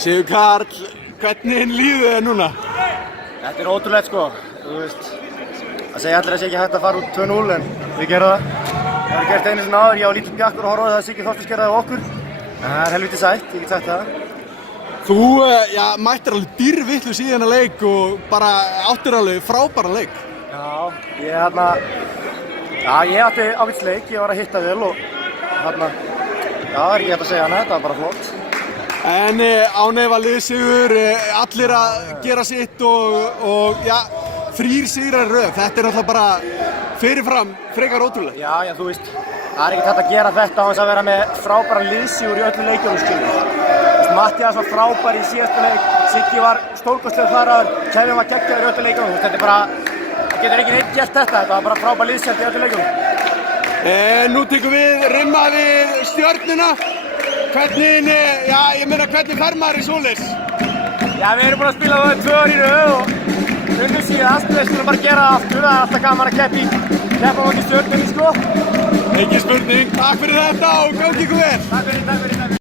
Sigur Karl, hvernig líður þér núna? Þetta ótrúlegt sko, þú veist. Það segja allir að sé ekki hægt að fara út 2-0 en við gerum það. Það hefur gert einu sinni áður, ég á lítið bjakkur og horfa á það að Siggi Þorsteinsson gerði það á okkur. En það helviti sætt, ég get sagt það. Þú mættir alveg dýrvitlaus í þennan leik og bara áttir alveg frábæran leik. Ég átti ágætis leik, ég var að hitta vel og það er ekki hægt að segja hana, þetta var bara flott. En ánægða liðsigur, allir að gera sitt og 3 sigrar í röð. Þetta er náttúrulega bara fyrirfram frekar ótrúlegt. Já, þú veist, það er ekki hægt að gera þetta á þess að vera með frábæran liðsigur í öllum leikjunum skilur. Matthías var frábær í síðasta leik, Siggi var stórkostlegur þar áður, Kevin var geggjaður í öllum leikjunum. Þetta er bara, það getur ekki neitt gert þetta var bara frábær liðshjálp í öllum leikjunum. Nú tekum við rimma við Stjörnuna. Hvernig fer maður í svoleiðis? Já, við erum búin að spila það 2 ár í röð og unnum síðast, við skulum bara gera það aftur, það er alltaf gaman að keppa á móti Stjörnunni sko. Ekki spurning, takk fyrir þetta og gangi ykkur vel. Takk fyrir.